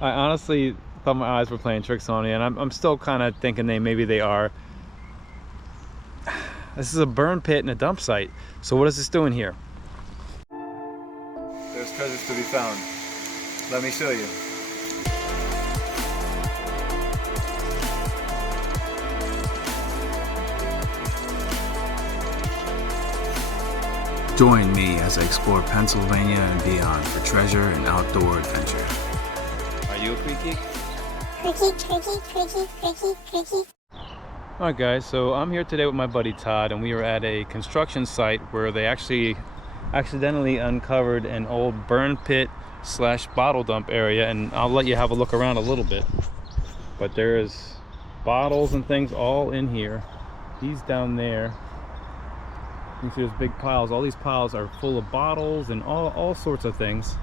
I honestly thought my eyes were playing tricks on me, and I'm still kind of thinking maybe they are. This is a burn pit and a dump site. So what is this doing here? There's treasures to be found. Let me show you. Join me as I explore Pennsylvania and beyond for treasure and outdoor adventure. Are you a CREEK geek? Creaky. Alright guys, so I'm here today with my buddy Todd, and we are at a construction site where they actually accidentally uncovered an old burn pit / bottle dump area, and I'll let you have a look around a little bit. But there's bottles and things all in here. He's down there. You can see those big piles. All these piles are full of bottles and all sorts of things.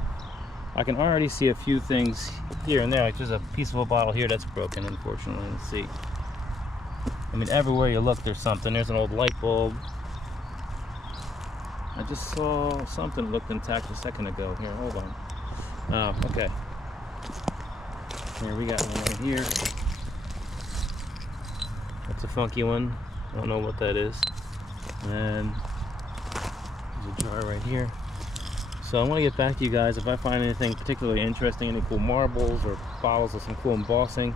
I can already see a few things here and there. Like there's a piece of a bottle here that's broken, unfortunately. Let's see. I mean, everywhere you look, there's something. There's an old light bulb. I just saw something that looked intact a second ago. Here, hold on. Oh, okay. Here, we got one right here. That's a funky one. I don't know what that is. And there's a jar right here. So I want to get back to you guys if I find anything particularly interesting, any cool marbles or bottles with some cool embossing.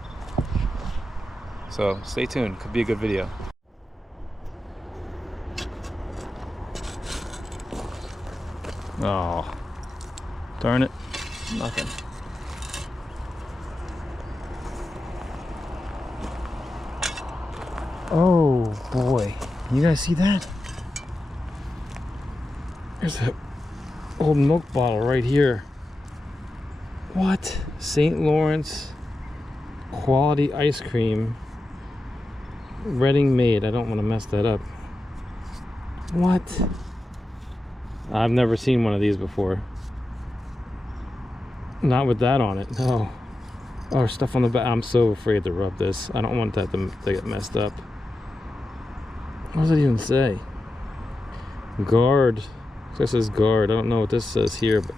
So stay tuned, could be a good video. Oh, darn it, nothing. Oh boy, you guys see that? There's an old milk bottle right here. What? St. Lawrence quality ice cream. Reading made. I don't want to mess that up. What? I've never seen one of these before. Not with that on it. No. Oh, stuff on the back. I'm so afraid to rub this. I don't want that to get messed up. What does it even say? Guard. This says guard. I don't know what this says here, but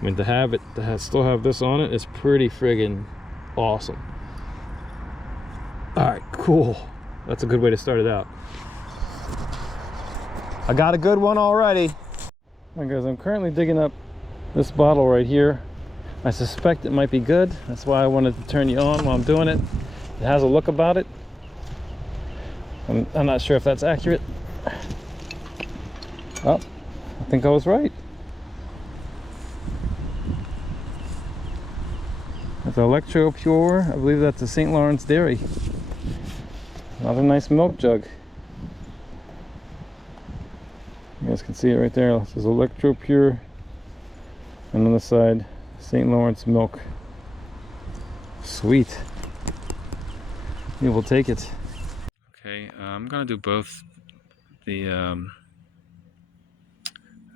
I mean, to have it, still have this on it is pretty friggin' awesome. All right, cool. That's a good way to start it out. I got a good one already. All right, guys, I'm currently digging up this bottle right here. I suspect it might be good. That's why I wanted to turn you on while I'm doing it. It has a look about it. I'm not sure if that's accurate. Oh, I think I was right. It's Electro Pure. I believe that's a St. Lawrence Dairy. Another nice milk jug. You guys can see it right there. It says Electro Pure. And on the side, St. Lawrence milk. Sweet. We will take it. Okay, I'm gonna do both the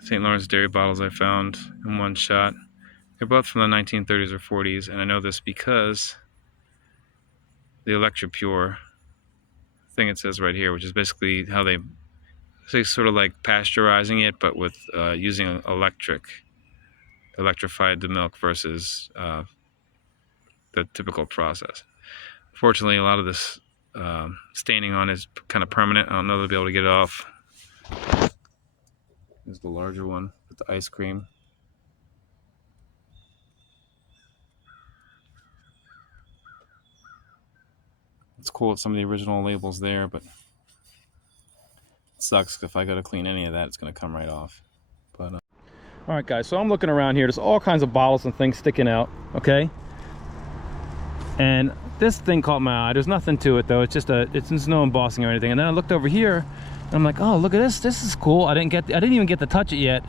St. Lawrence Dairy bottles I found in one shot. They're both from the 1930s or 40s, and I know this because the Electro Pure thing it says right here, which is basically how they say, sort of like pasteurizing it, but with using electrified the milk versus the typical process. Fortunately, a lot of this staining on is kind of permanent. I don't know if they'll be able to get it off. Here's the larger one with the ice cream. It's cool with some of the original labels there, but it sucks if I go to clean any of that, it's going to come right off. But all right, guys, so I'm looking around here. There's all kinds of bottles and things sticking out, okay? And this thing caught my eye. There's nothing to it though. It's no embossing or anything. And then I looked over here, and I'm like, oh, look at this. This is cool. I didn't even get to touch it yet.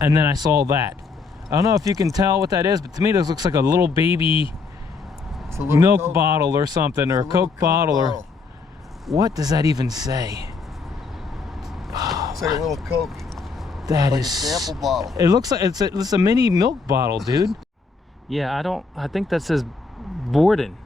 And then I saw that. I don't know if you can tell what that is, but to me this looks like a little baby milk Coke bottle or something, or a Coke bottle, or what does that even say? It's like a little Coke. That like is a sample bottle. It looks like it's a mini milk bottle, dude. Yeah, I think that says Borden's.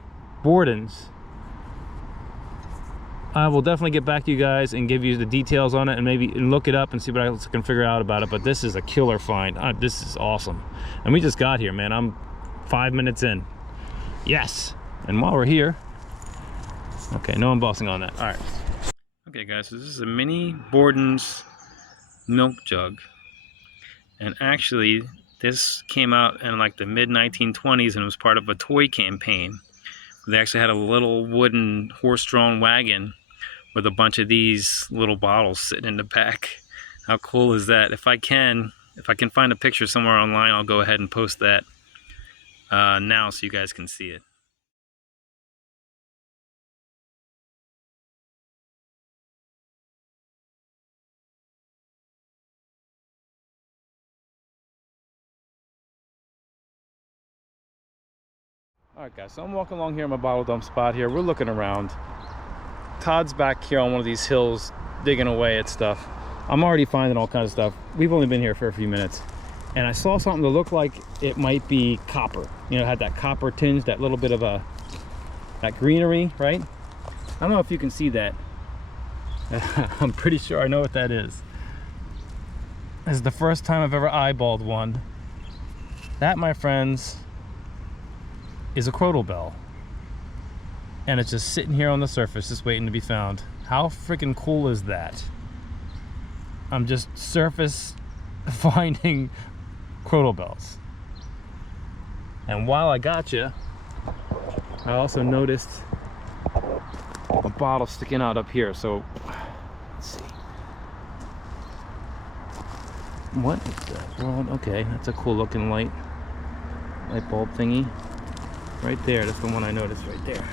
I will definitely get back to you guys and give you the details on it, and maybe look it up and see what I can figure out about it. But this is a killer find. This is awesome. And we just got here, man. I'm 5 minutes in. Yes. And while we're here, okay, no embossing on that. All right. Okay, guys, so this is a mini Borden's milk jug. And actually, this came out in like the mid-1920s and was part of a toy campaign. They actually had a little wooden horse-drawn wagon with a bunch of these little bottles sitting in the back. How cool is that? If I can find a picture somewhere online, I'll go ahead and post that now so you guys can see it. Alright guys, so I'm walking along here in my bottle dump spot here. We're looking around. Todd's back here on one of these hills digging away at stuff. I'm already finding all kinds of stuff. We've only been here for a few minutes. And I saw something that looked like it might be copper. You know, it had that copper tinge, that little bit of that greenery, right? I don't know if you can see that. I'm pretty sure I know what that is. This is the first time I've ever eyeballed one. That, my friends, is a crotal bell, and it's just sitting here on the surface just waiting to be found. How freaking cool is that? I'm just surface finding crotal bells. And while I got you, I also noticed a bottle sticking out up here. So let's see, what is that? Well, okay, that's a cool looking light bulb thingy. Right there, that's the one I noticed right there.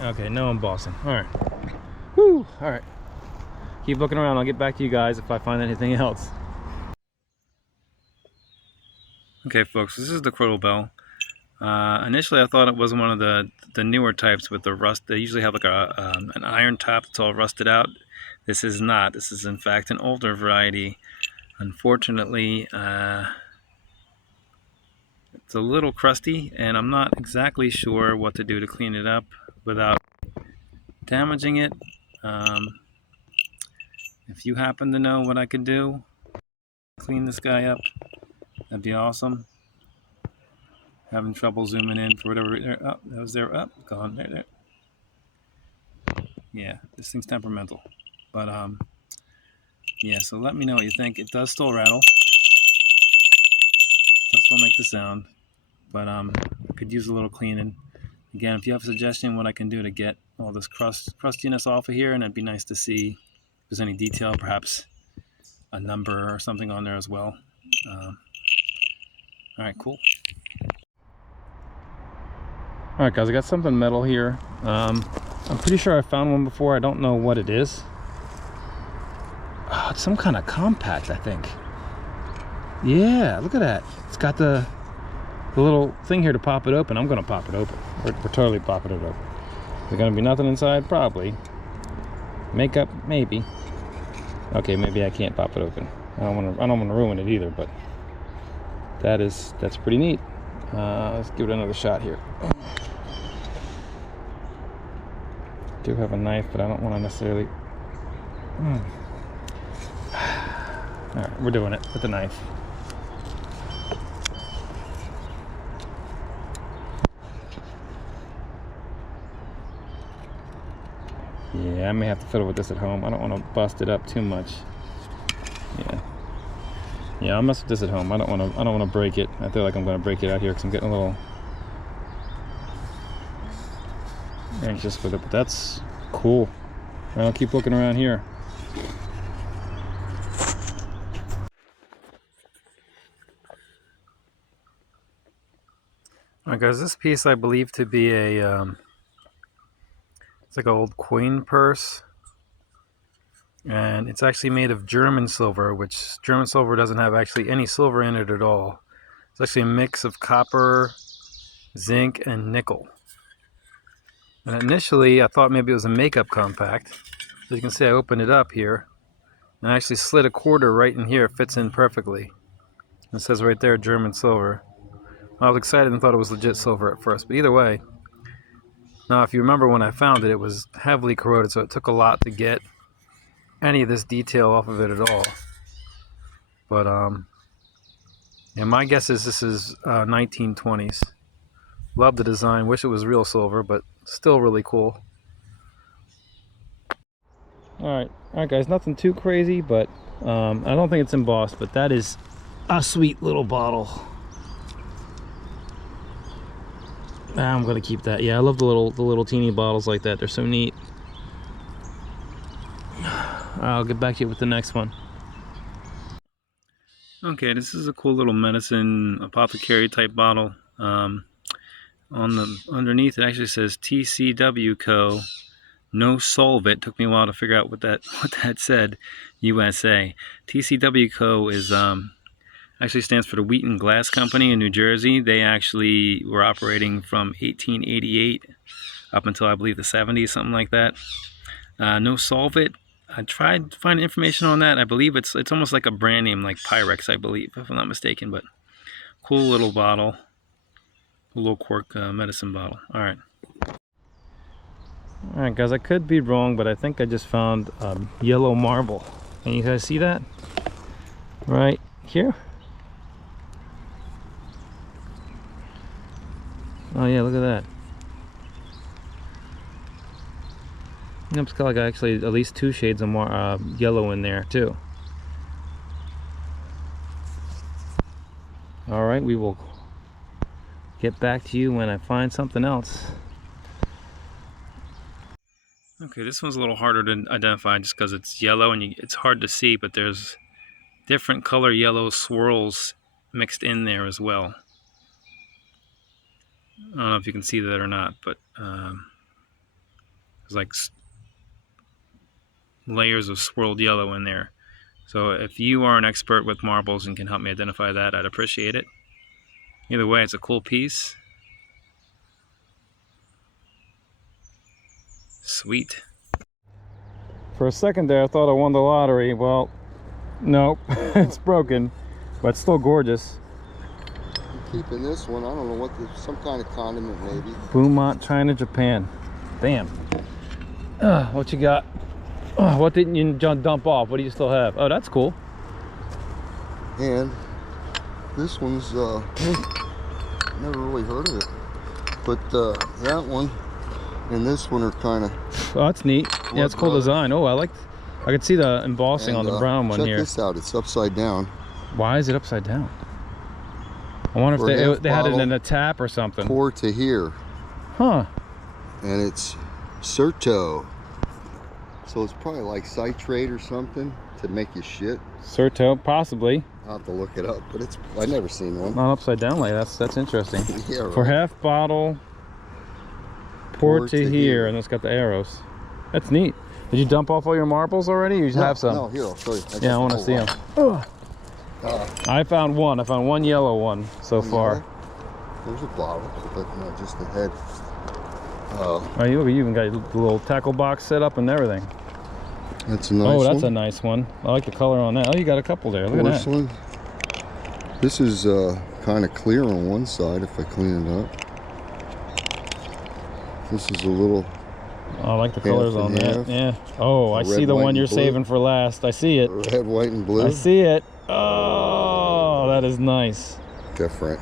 Okay, no embossing. Alright. Woo! Alright. Keep looking around, I'll get back to you guys if I find anything else. Okay folks, this is the crotal bell. Initially I thought it was one of the newer types with the rust. They usually have like an iron top that's all rusted out. This is not. This is in fact an older variety. Unfortunately, it's a little crusty, and I'm not exactly sure what to do to clean it up without damaging it. If you happen to know what I could do, clean this guy up, that'd be awesome. Having trouble zooming in for whatever reason. Oh, that was there. Up, gone. There. Yeah, this thing's temperamental, but yeah. So let me know what you think. It does still rattle. It does still make the sound, but I could use a little cleaning. Again, if you have a suggestion what I can do to get all this crustiness off of here, and it'd be nice to see if there's any detail, perhaps a number or something on there as well. All right, cool. All right, guys, I got something metal here. I'm pretty sure I found one before. I don't know what it is. Oh, it's some kind of compact, I think. Yeah, look at that. It's got the little thing here to pop it open. I'm gonna pop it open. We're totally popping it open. Is there gonna be nothing inside? Probably. Makeup? Maybe. Okay, maybe I can't pop it open. I don't wanna ruin it either, but that's pretty neat. Let's give it another shot here. Do have a knife, but I don't want to necessarily. All right, we're doing it with the knife. Yeah, I may have to fiddle with this at home. I don't want to bust it up too much. Yeah, I'll mess with this at home. I don't want to break it. I feel like I'm going to break it out here because I'm getting a little anxious with it, but that's cool. I'll keep looking around here. Alright guys, this piece I believe to be a it's like an old coin purse, and it's actually made of German silver, which German silver doesn't have actually any silver in it at all. It's actually a mix of copper, zinc, and nickel. And initially I thought maybe it was a makeup compact. As you can see, I opened it up here and I actually slid a quarter right in here. It fits in perfectly. It says right there German silver. I was excited and thought it was legit silver at first, but either way. Now if you remember when I found it, it was heavily corroded, so it took a lot to get any of this detail off of it at all. But yeah, my guess is this is 1920s. Love the design. Wish it was real silver, but still really cool. All right, guys. Nothing too crazy, but I don't think it's embossed. But that is a sweet little bottle. I'm gonna keep that. Yeah, I love the little teeny bottles like that. They're so neat. I'll get back to you with the next one. Okay, this is a cool little medicine apothecary type bottle. On the underneath it actually says TCW Co. No solvent. Took me a while to figure out what that said. USA. TCW Co. is actually stands for the Wheaton Glass Company in New Jersey. They actually were operating from 1888 up until I believe the 70s, something like that. No solvent. I tried to find information on that. I believe it's almost like a brand name, like Pyrex, I believe, if I'm not mistaken. But cool little bottle, a little cork medicine bottle. All right, guys. I could be wrong, but I think I just found yellow marble. Can you guys see that? Right here. Oh yeah, look at that. It's got like actually at least 2 shades of more yellow in there too. All right, we will get back to you when I find something else. Okay, this one's a little harder to identify just because it's yellow and it's hard to see, but there's different color yellow swirls mixed in there as well. I don't know if you can see that or not, but there's like layers of swirled yellow in there. So if you are an expert with marbles and can help me identify that, I'd appreciate it. Either way, it's a cool piece. Sweet. For a second there, I thought I won the lottery. Well, nope, it's broken, but still gorgeous. I'm keeping this one. I don't know what some kind of condiment maybe. Beaumont, China, Japan. Damn. What you got? What didn't you dump off? What do you still have? Oh, that's cool. And this one's never really heard of it, but that one and this one are kind of. Oh, that's neat. Yeah, it's cool design. Oh, I could see the embossing on the brown one here. Check this out. It's upside down. Why is it upside down? I wonder if they had it in a tap or something. Pour to here. Huh. And it's Certo. So it's probably like citrate or something to make you shit. Certo, possibly. I'll have to look it up, but I've never seen one. Not upside down like that's interesting. Yeah, right. For half bottle, pour to here, and it's got the arrows. That's neat. Did you dump off all your marbles already? Or you just have some? No, here, I'll show you. Yeah, I want to see them. I found one. I found one yellow one so far. There's a bottle, but not just the head. Oh, you even got the little tackle box set up and everything. That's a nice one. Oh, that's a nice one. I like the color on that. Oh, you got a couple there. Look at that. This is kind of clear on one side if I clean it up. This is a little. Oh, I like the colors on that. Yeah. Oh, I see the one you're saving for last. I see it. Red, white, and blue. I see it. Oh, that is nice. Different.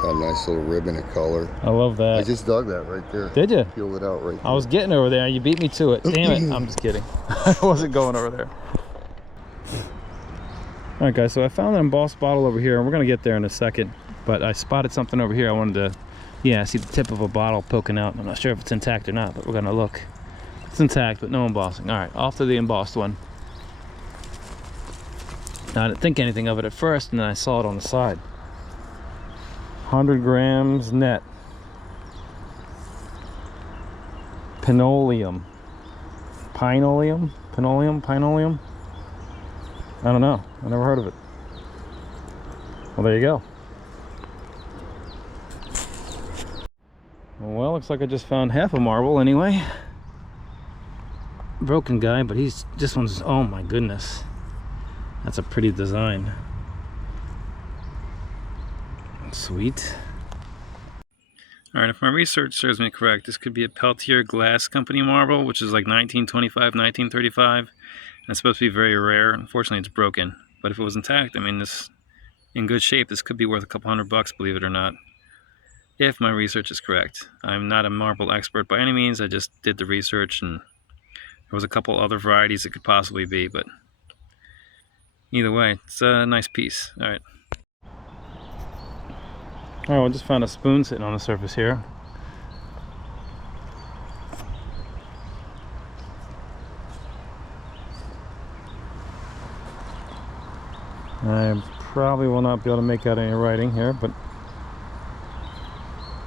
Got a nice little ribbon of color. I love that. I just dug that right there. Did you? Peeled it out right there. I was getting over there. You beat me to it. Damn it. I'm just kidding. I wasn't going over there. All right, guys. So I found an embossed bottle over here, and we're going to get there in a second. But I spotted something over here. I wanted to, I see the tip of a bottle poking out. I'm not sure if it's intact or not, but we're going to look. It's intact, but no embossing. All right, off to the embossed one. Now, I didn't think anything of it at first, and then I saw it on the side. 100 grams net. Pinoleum. Pinoleum? Pinoleum? I don't know. I never heard of it. Well, there you go. Well, looks like I just found half a marble anyway. Broken guy, but this one's, oh my goodness. That's a pretty design. Sweet. All right, if my research serves me correct, this could be a Peltier Glass Company marble, which is like 1925, 1935. And it's supposed to be very rare. Unfortunately, it's broken. But if it was intact, I mean, this in good shape, this could be worth a couple $100, believe it or not, if my research is correct. I'm not a marble expert by any means. I just did the research, and there was a couple other varieties it could possibly be, but either way, it's a nice piece. All right. All right, we just found a spoon sitting on the surface here. I probably will not be able to make out any writing here, but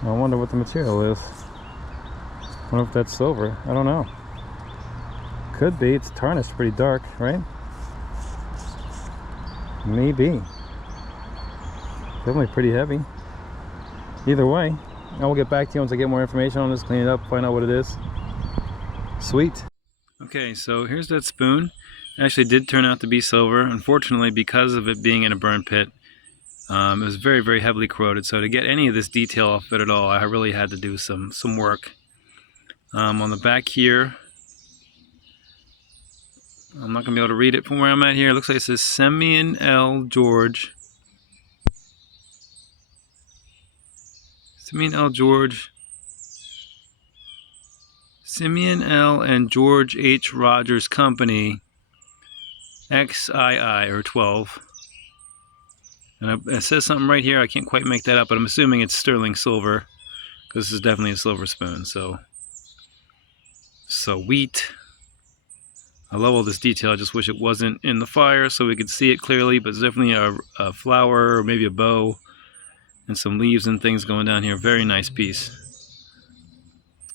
I wonder what the material is. I wonder if that's silver. I don't know. Could be. It's tarnished pretty dark, right? Maybe. Definitely pretty heavy. Either way, I will get back to you once I get more information on this, clean it up, find out what it is. Sweet. Okay, so here's that spoon. It actually did turn out to be silver. Unfortunately, because of it being in a burn pit, it was very, very heavily corroded. So to get any of this detail off it at all, I really had to do some work. On the back here, I'm not going to be able to read it from where I'm at here. It looks like it says Simeon L. George. Simeon L. George. Simeon L. and George H. Rogers Company. XII, or 12. And it says something right here. I can't quite make that up, but I'm assuming it's sterling silver, because this is definitely a silver spoon. So wheat. I love all this detail. I just wish it wasn't in the fire so we could see it clearly, but it's definitely a flower or maybe a bow and some leaves and things going down here. Very nice piece.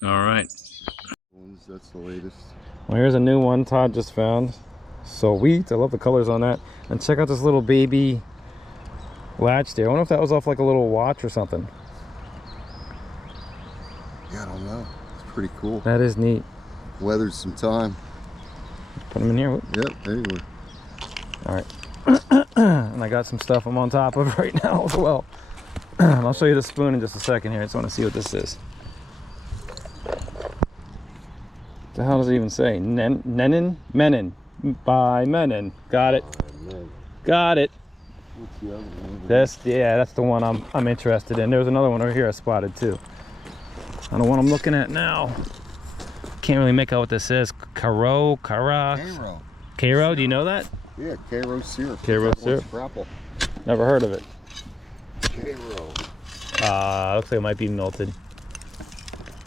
All right. That's the latest. Well, here's a new one Todd just found. Sweet. I love the colors on that. And check out this little baby latch there. I wonder if that was off like a little watch or something. Yeah, I don't know. It's pretty cool. That is neat. Weathered some time. Put them in here. Yep, anyway. All right. And I got some stuff I'm on top of right now as well. I'll show you the spoon in just a second here. I just want to see what this is. What the hell does it even say? Menin? By Menin. Got it. Got it. What's the other one? That's the one I'm interested in. There's another one over here I spotted too. I don't know what I'm looking at now. Can't really make out what this is. Cairo. Cairo, do you know that? Yeah, Cairo syrup. Cairo syrup. Grapple. Never heard of it. Cairo. Looks like it might be melted.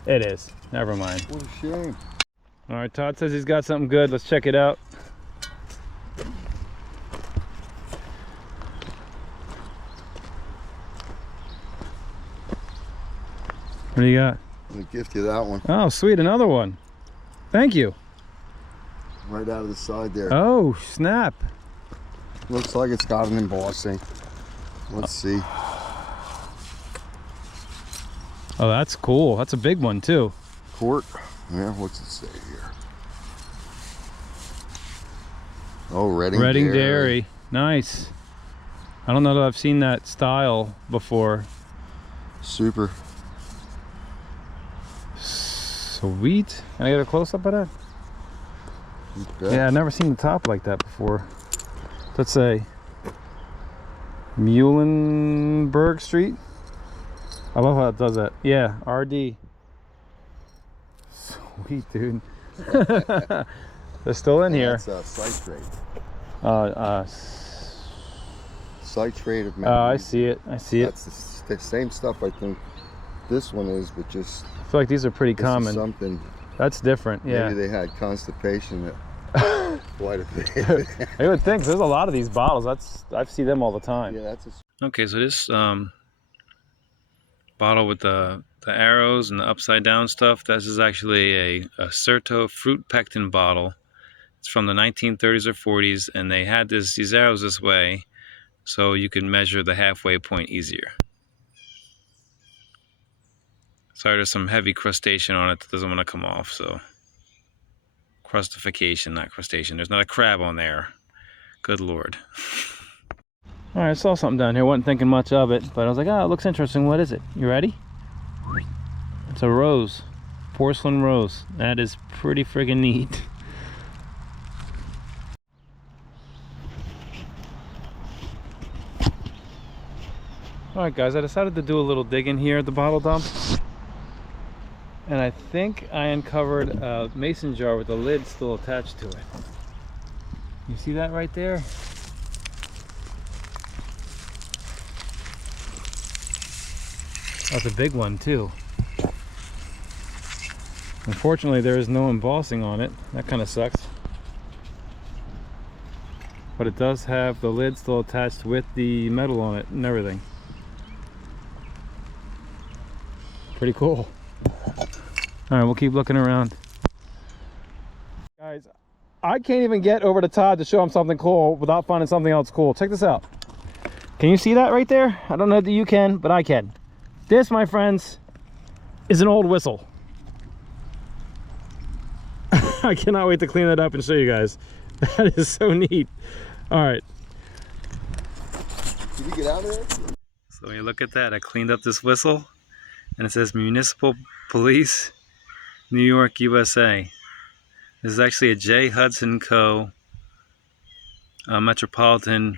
It is. Never mind. What a shame. All right, Todd says he's got something good. Let's check it out. What do you got? I'm gonna gift you that one. Oh, sweet, another one. Thank you. Right out of the side there. Oh, snap. Looks like it's got an embossing. Let's see. Oh, that's cool. That's a big one too. Court. Yeah, what's it say here? Oh, Reading Dairy. Nice. I don't know that I've seen that style before. Super. Sweet. Can I get a close-up of that? Okay. Yeah, I've never seen the top like that before. Let's say Muhlenberg Street. I love how it does that. Yeah, RD. Sweet, dude. They're still in here. That's citrate. Uh, Citrate of Oh, I see it. I see it. That's the same stuff I think this one is, but just I feel like these are pretty common. Something. That's different. Yeah. Maybe they had constipation at quite a bit. I would think there's a lot of these bottles. I see them all the time. Yeah, that's Okay, so this bottle with the arrows and the upside down stuff, this is actually a Certo fruit pectin bottle. It's from the 1930s or 40s, and they had these arrows this way so you can measure the halfway point easier. Sorry, there's some heavy crustacean on it that doesn't want to come off, so crustification, not crustacean. There's not a crab on there. Good Lord. All right, I saw something down here. Wasn't thinking much of it, but I was like, oh, it looks interesting. What is it? You ready? It's a rose, porcelain rose. That is pretty friggin' neat. Alright guys, I decided to do a little digging here at the bottle dump. And I think I uncovered a mason jar with the lid still attached to it. You see that right there? That's a big one too. Unfortunately, there is no embossing on it. That kind of sucks. But it does have the lid still attached with the metal on it and everything. Pretty cool. Alright, we'll keep looking around. Guys, I can't even get over to Todd to show him something cool without finding something else cool. Check this out. Can you see that right there? I don't know that you can, but I can. This, my friends, is an old whistle. I cannot wait to clean that up and show you guys. That is so neat. Alright. Did you get out of there? So when you look at that, I cleaned up this whistle and it says Municipal Police, New York, USA. This is actually a J. Hudson Co. Metropolitan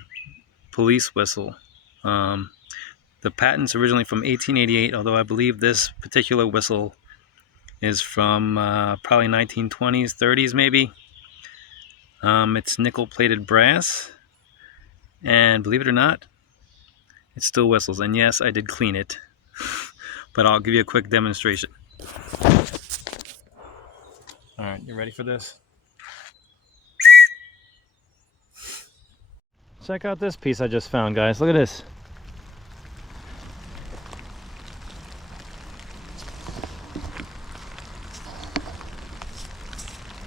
Police whistle. The patent's originally from 1888, although I believe this particular whistle is from probably 1920s, 30s maybe. It's nickel-plated brass, and believe it or not, it still whistles. And yes, I did clean it, but I'll give you a quick demonstration. All right, you ready for this? Check out this piece I just found, guys. Look at this.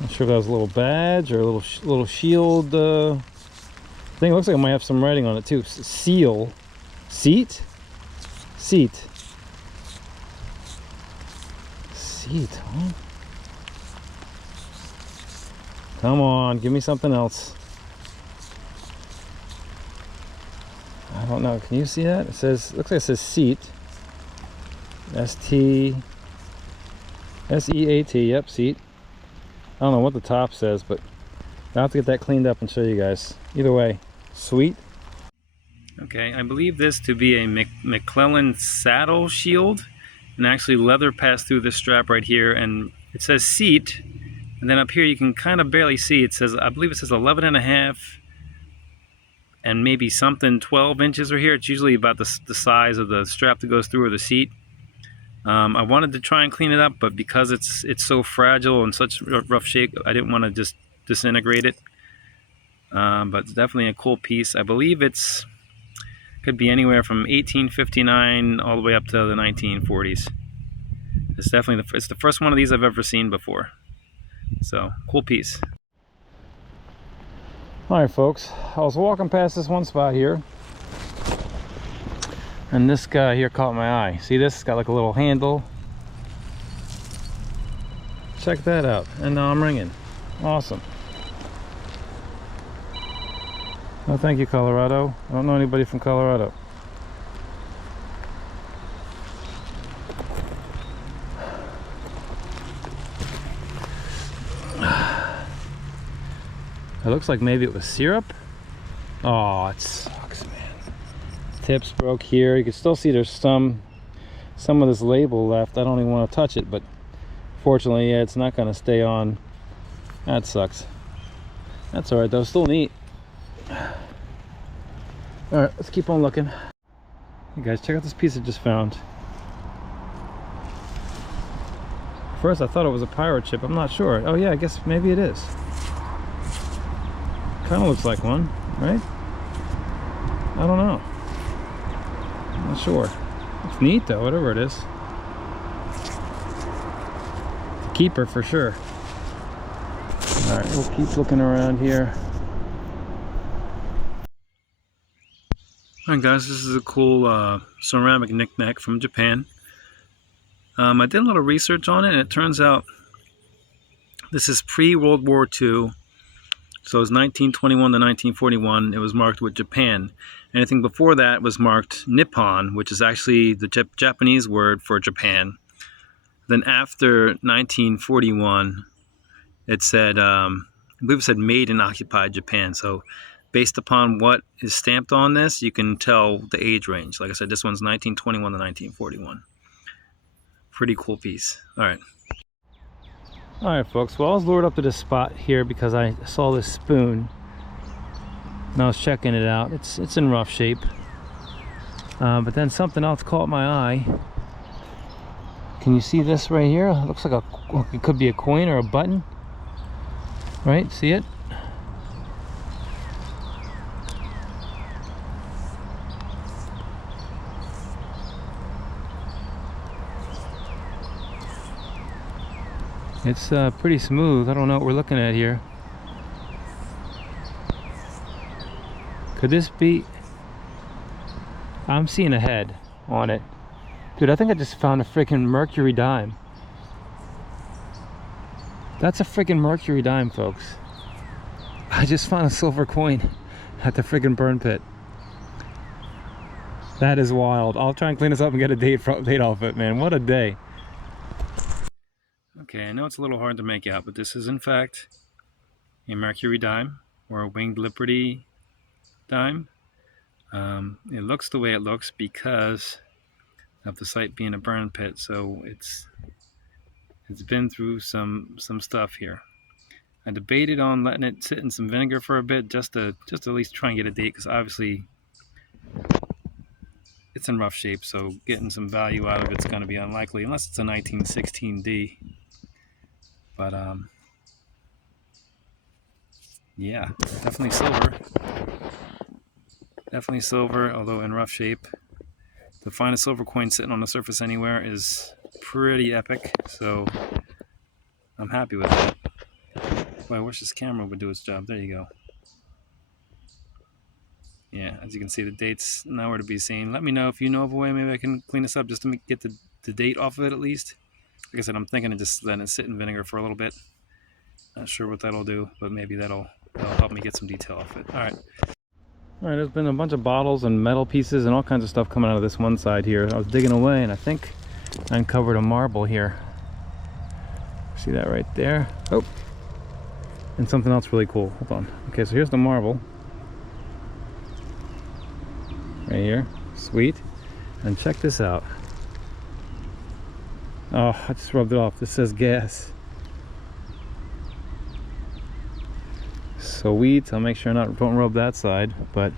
Not sure if that was a little badge or a little shield thing. It looks like it might have some writing on it too. Seal, seat, seat, huh? Come on, give me something else. I don't know. Can you see that? It says, looks like it says seat. S-T, S-E-A-T. Yep, seat. I don't know what the top says, but I'll have to get that cleaned up and show you guys. Either way, sweet. Okay, I believe this to be a McClellan saddle shield, and actually leather passed through this strap right here, and it says seat, and then up here you can kind of barely see. It says, I believe it says 11.5 and maybe something 12 inches right here. It's usually about the size of the strap that goes through or the seat. I wanted to try and clean it up, but because it's so fragile and such rough shape, I didn't want to just disintegrate it. But it's definitely a cool piece. I believe could be anywhere from 1859 all the way up to the 1940s. It's definitely it's the first one of these I've ever seen before. So cool piece. All right, folks. I was walking past this one spot here, and this guy here caught my eye. See this? It's got like a little handle. Check that out. And now I'm ringing. Awesome. Oh, thank you, Colorado. I don't know anybody from Colorado. It looks like maybe it was syrup. Oh, it sucks, man. Tips broke here. You can still see there's some of this label left. I don't even want to touch it, but fortunately, yeah, it's not going to stay on. That sucks. That's all right though. Still neat. All right, let's keep on looking. Hey guys, check out this piece I just found. First, I thought it was a pirate ship. I'm not sure. Oh yeah, I guess maybe it is. Kind of looks like one, right? I don't know. I'm not sure. It's neat though, whatever it is. It's a keeper for sure. Alright, we'll keep looking around here. Alright guys, this is a cool ceramic knickknack from Japan. I did a little research on it, and it turns out this is pre-World War II. So it was 1921 to 1941. It was marked with Japan. Anything before that was marked Nippon, which is actually the Japanese word for Japan. Then after 1941, it said, I believe it said made in occupied Japan. So based upon what is stamped on this, you can tell the age range. Like I said, this one's 1921 to 1941. Pretty cool piece. All right. All right, folks. Well, I was lured up to this spot here because I saw this spoon, and I was checking it out. It's in rough shape, but then something else caught my eye. Can you see this right here? It looks like it could be a coin or a button. Right? See it? It's pretty smooth. I don't know what we're looking at here. Could this be? I'm seeing a head on it. Dude, I think I just found a freaking Mercury dime. That's a freaking Mercury dime, folks. I just found a silver coin at the freaking burn pit. That is wild. I'll try and clean this up and get a date off it, man. What a day. Okay, I know it's a little hard to make out, but this is in fact a Mercury dime or a Winged Liberty dime. It looks the way it looks because of the site being a burn pit, so it's been through some stuff here. I debated on letting it sit in some vinegar for a bit just to at least try and get a date, because obviously it's in rough shape, so getting some value out of it's going to be unlikely unless it's a 1916D. But yeah, definitely silver. Definitely silver, although in rough shape. To find a silver coin sitting on the surface anywhere is pretty epic, so I'm happy with that. Boy, I wish this camera would do its job. There you go. Yeah, as you can see, the date's nowhere to be seen. Let me know if you know of a way maybe I can clean this up just to get the date off of it at least. Like I said, I'm thinking of just letting it sit in vinegar for a little bit. Not sure what that'll do, but maybe that'll help me get some detail off it. All right. All right, there's been a bunch of bottles and metal pieces and all kinds of stuff coming out of this one side here. I was digging away and I think I uncovered a marble here. See that right there? Oh, and something else really cool. Hold on. Okay, so here's the marble. Right here. Sweet. And check this out. Oh, I just rubbed it off. This says gas. Sweet. I'll make sure don't rub that side, but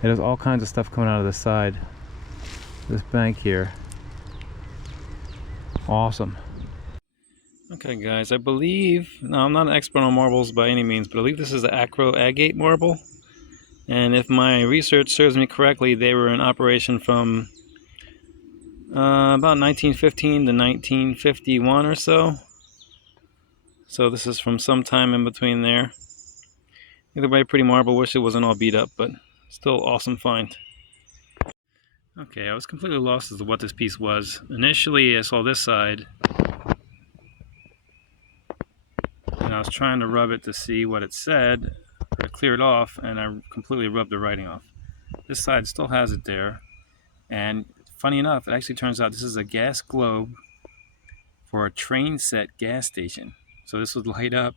there's all kinds of stuff coming out of the side. This bank here. Awesome. Okay, guys, I believe, now I'm not an expert on marbles by any means, but I believe this is the agate marble. And if my research serves me correctly, they were in operation from about 1915 to 1951 or so. So this is from some time in between there. Either way, pretty marble. Wish it wasn't all beat up, but still awesome find. Okay, I was completely lost as to what this piece was. Initially, I saw this side, and I was trying to rub it to see what it said. I cleared it off, and I completely rubbed the writing off. This side still has it there, and funny enough, it actually turns out this is a gas globe for a train set gas station. So this would light up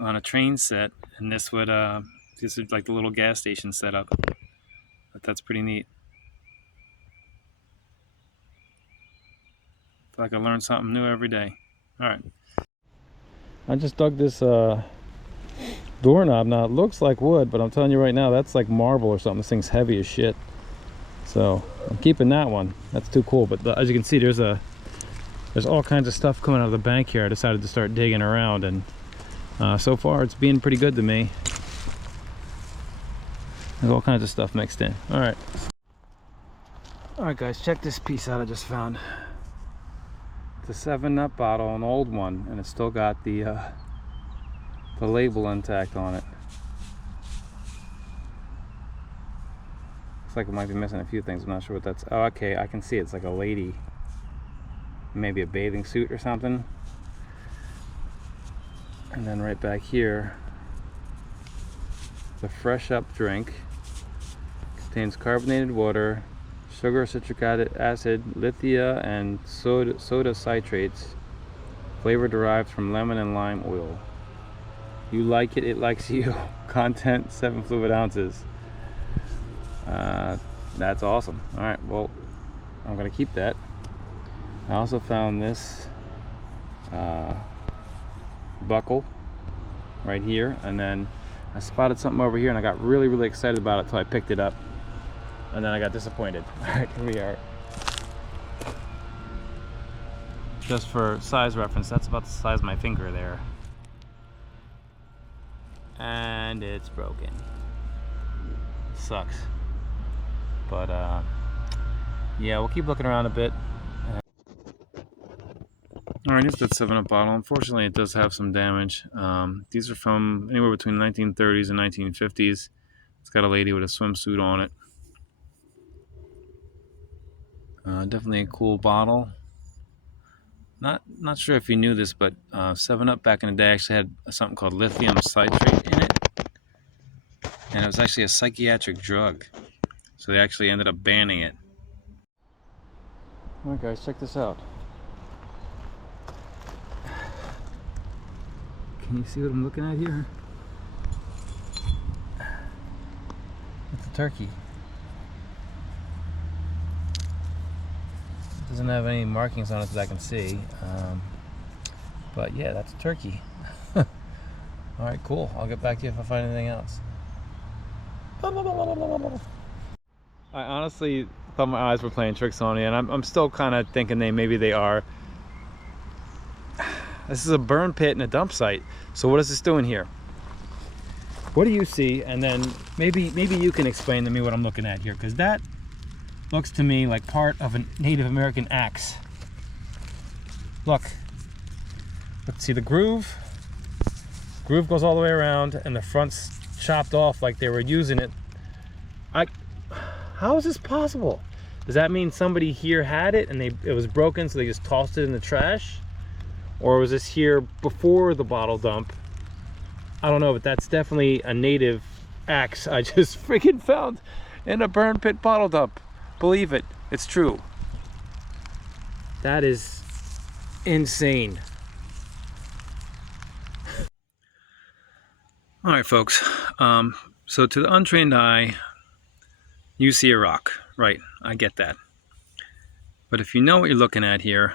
on a train set, and this is like the little gas station setup. But that's pretty neat. I feel like I learn something new every day. All right. I just dug this doorknob. Now it looks like wood, but I'm telling you right now, that's like marble or something. This thing's heavy as shit. So I'm keeping that one. That's too cool. But as you can see, there's all kinds of stuff coming out of the bank here. I decided to start digging around, and so far it's being pretty good to me. There's all kinds of stuff mixed in. All right. All right, guys, check this piece out I just found. It's a 7-Up bottle, an old one, and it's still got the label intact on it. Looks like it might be missing a few things. I'm not sure what that's. Oh, okay, I can see it's like a lady, maybe a bathing suit or something. And then right back here, the Fresh Up drink contains carbonated water, sugar, citric acid, lithia, and soda citrates. Flavor derived from lemon and lime oil. You like it, it likes you. content, 7 fluid ounces. That's awesome. All right, well, I'm gonna keep that. I also found this buckle right here, and then I spotted something over here and I got really excited about it, so I picked it up, and then I got disappointed. All right, here we are. Just for size reference, that's about the size of my finger there. And it's broken. Sucks. But yeah, we'll keep looking around a bit. Alright, here's that 7-Up bottle. Unfortunately, it does have some damage. These are from anywhere between the 1930s and 1950s. It's got a lady with a swimsuit on it. Definitely a cool bottle. Not sure if you knew this, but 7-Up back in the day actually had something called lithium citrate in it. And it was actually a psychiatric drug. So they actually ended up banning it. Alright guys, check this out. Can you see what I'm looking at here? It's a turkey. It doesn't have any markings on it that I can see. But yeah, that's a turkey. Alright, cool. I'll get back to you if I find anything else. I honestly thought my eyes were playing tricks on me, and I'm still kind of thinking maybe they are. This is a burn pit and a dump site. So what is this doing here? What do you see? And then maybe you can explain to me what I'm looking at here, because that looks to me like part of a Native American axe. Look. Let's see the groove. Groove goes all the way around, and the front's chopped off like they were using it. How is this possible? Does that mean somebody here had it and it was broken, so they just tossed it in the trash? Or was this here before the bottle dump? I don't know, but that's definitely a native axe I just freaking found in a burn pit bottle dump. Believe it, it's true. That is insane. All right, folks. So to the untrained eye, you see a rock, right? I get that. But if you know what you're looking at here,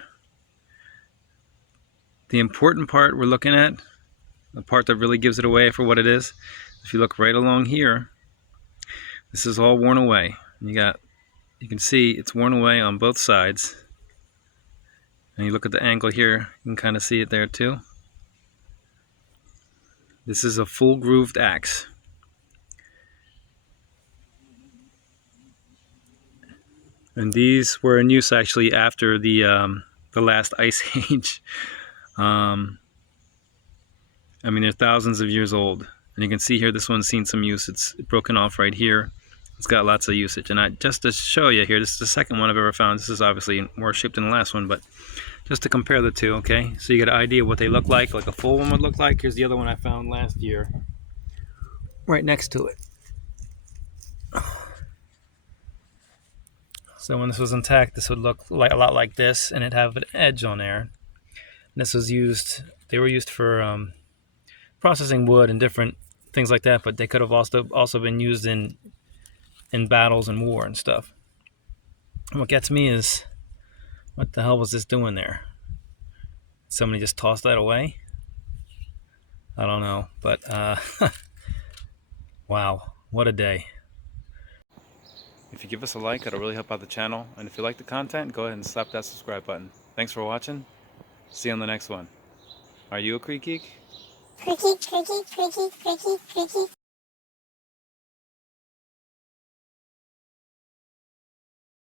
the important part we're looking at, the part that really gives it away for what it is, if you look right along here, this is all worn away. You can see it's worn away on both sides. And you look at the angle here, you can kind of see it there too. This is a full grooved axe. And these were in use actually after the last ice age. I mean, they're thousands of years old. And you can see here, this one's seen some use. It's broken off right here. It's got lots of usage. And just to show you here, this is the second one I've ever found. This is obviously more shaped than the last one, but just to compare the two, okay? So you get an idea of what they look like a full one would look like. Here's the other one I found last year, right next to it. So when this was intact, this would look like a lot like this, and it'd have an edge on there. And this was used, they were used for processing wood and different things like that, but they could have also been used in battles and war and stuff. And what gets me is, what the hell was this doing there? Somebody just tossed that away? I don't know, but wow, what a day. If you give us a like, it'll really help out the channel. And if you like the content, go ahead and slap that subscribe button. Thanks for watching. See you on the next one. Are you a Creek Geek? Creek Geek, Creek Geek, Creek Geek, Creek Geek, Creek Geek.